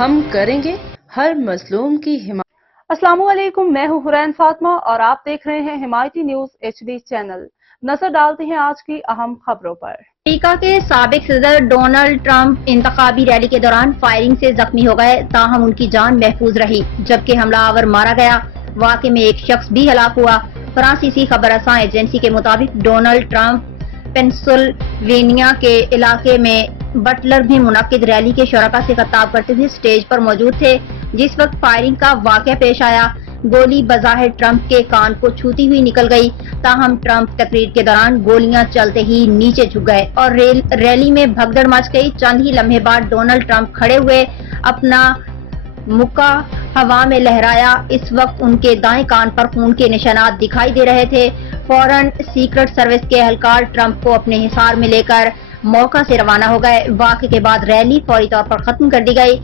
ہم کریں گے ہر مظلوم کی حمایت۔ السلام علیکم، میں ہوں حرین فاطمہ اور آپ دیکھ رہے ہیں حمایتی نیوز HD چینل۔ نظر ڈالتے ہیں آج کی اہم خبروں پر۔ امریکہ کے سابق صدر ڈونلڈ ٹرمپ انتخابی ریلی کے دوران فائرنگ سے زخمی ہو گئے، تاہم ان کی جان محفوظ رہی، جبکہ حملہ آور مارا گیا۔ واقعے میں ایک شخص بھی ہلاک ہوا۔ فرانسیسی خبر رساں ایجنسی کے مطابق ڈونلڈ ٹرمپ پینسلوینیا کے علاقے میں بٹلر میں منعقد ریلی کے شرکاء سے خطاب کرتے ہوئے سٹیج پر موجود تھے، جس وقت فائرنگ کا واقعہ پیش آیا۔ گولی بظاہر ٹرمپ کے کان کو چھوتی ہوئی نکل گئی، تاہم ٹرمپ تقریر کے دوران گولیاں چلتے ہی نیچے جھک گئے اور ریلی میں بھگدڑ مچ گئی۔ چند ہی لمحے بعد ڈونلڈ ٹرمپ کھڑے ہوئے، اپنا مکہ ہوا میں لہرایا۔ اس وقت ان کے دائیں کان پر خون کے نشانات دکھائی دے رہے تھے۔ فوراً سیکرٹ سروس کے اہلکار ٹرمپ کو اپنے حصار میں لے کر موقع سے روانہ ہو گئے۔ واقعے کے بعد ریلی فوری طور پر ختم کر دی گئی۔